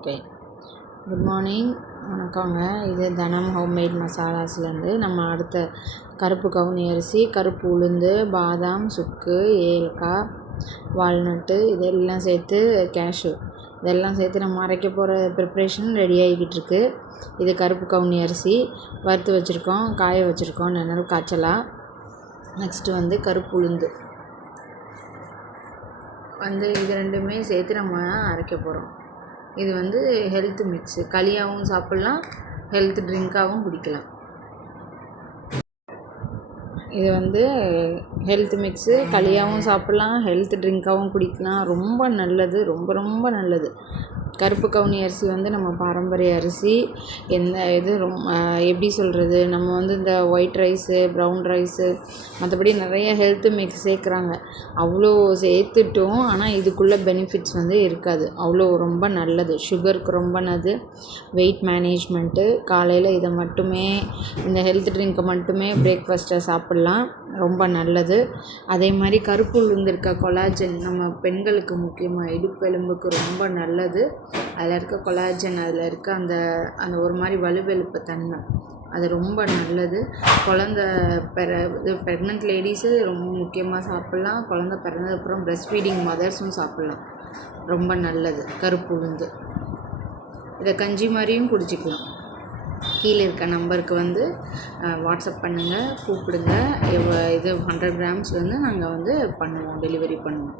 Okay, good morning, வணக்கங்க. இது தனம் ஹோம்மேட் மசாலாஸ்லேருந்து நம்ம அடுத்த கருப்பு கவுனி அரிசி, கருப்பு உளுந்து, பாதாம், சுக்கு, ஏலக்காய், வால்நட்டு இதெல்லாம் சேர்த்து கேஷ்யூ இதெல்லாம் சேர்த்து நம்ம அரைக்க போகிற ப்ரிப்ரேஷன் ரெடி ஆகிக்கிட்டு இருக்குது. இது கருப்பு கவுனி அரிசி வறுத்து வச்சுருக்கோம், காய வச்சுருக்கோம் நல்ல காய்ச்சலாக. நெக்ஸ்ட்டு கருப்பு உளுந்து இது ரெண்டுமே சேர்த்து நம்ம அரைக்க போகிறோம். இது ஹெல்த் மிக்ஸு, களியாகவும் சாப்பிட்லாம், ஹெல்த் ட்ரிங்காகவும் குடிக்கலாம். இது ஹெல்த் மிக்ஸு, களியாகவும் சாப்பிட்லாம், ஹெல்த் ட்ரிங்காகவும் குடிக்கலாம். ரொம்ப நல்லது, ரொம்ப ரொம்ப நல்லது. கருப்பு கவுனி அரிசி நம்ம பாரம்பரிய அரிசி. எப்படி சொல்கிறது, நம்ம இந்த ஒயிட் ரைஸு, ப்ரௌன் ரைஸு, மற்றபடி நிறைய ஹெல்த் மிக்ஸ் சேர்க்குறாங்க. அவ்வளோ சேர்த்துட்டும் ஆனால் இதுக்குள்ளே பெனிஃபிட்ஸ் இருக்காது. அவ்வளோ ரொம்ப நல்லது, சுகருக்கு ரொம்ப நல்லது. வெயிட் மேனேஜ்மெண்ட்டு, காலையில் இதை மட்டுமே, இந்த ஹெல்த் ட்ரிங்க்கை மட்டுமே பிரேக்ஃபாஸ்ட்டை சாப்பிட்லாம், ரொம்ப நல்லது. அதே மாதிரி கருப்பு உளுந்து இருக்க கொலாஜன் நம்ம பெண்களுக்கு முக்கியமாக இடுப்பெலும்புக்கு ரொம்ப நல்லது. அதில் இருக்க கொலாஜன், அதில் இருக்க அந்த ஒரு மாதிரி வலுவெழுப்பு தன்மை, அது ரொம்ப நல்லது. ப்ரெக்னென்ட் லேடிஸு ரொம்ப முக்கியமாக சாப்பிட்லாம். குழந்த பிறந்ததுக்கப்புறம் ப்ரெஸ்ட் ஃபீடிங் மதர்ஸும் சாப்பிட்லாம், ரொம்ப நல்லது கருப்பு உளுந்து. இதை கஞ்சி மாதிரியும் குடிச்சிக்கலாம். கீழே இருக்க நம்பருக்கு வாட்ஸ்அப் பண்ணுங்கள், கூப்பிடுங்க. இது 100 கிராம்ஸ் நாங்கள் பண்ணுவோம், டெலிவரி பண்ணுவோம்.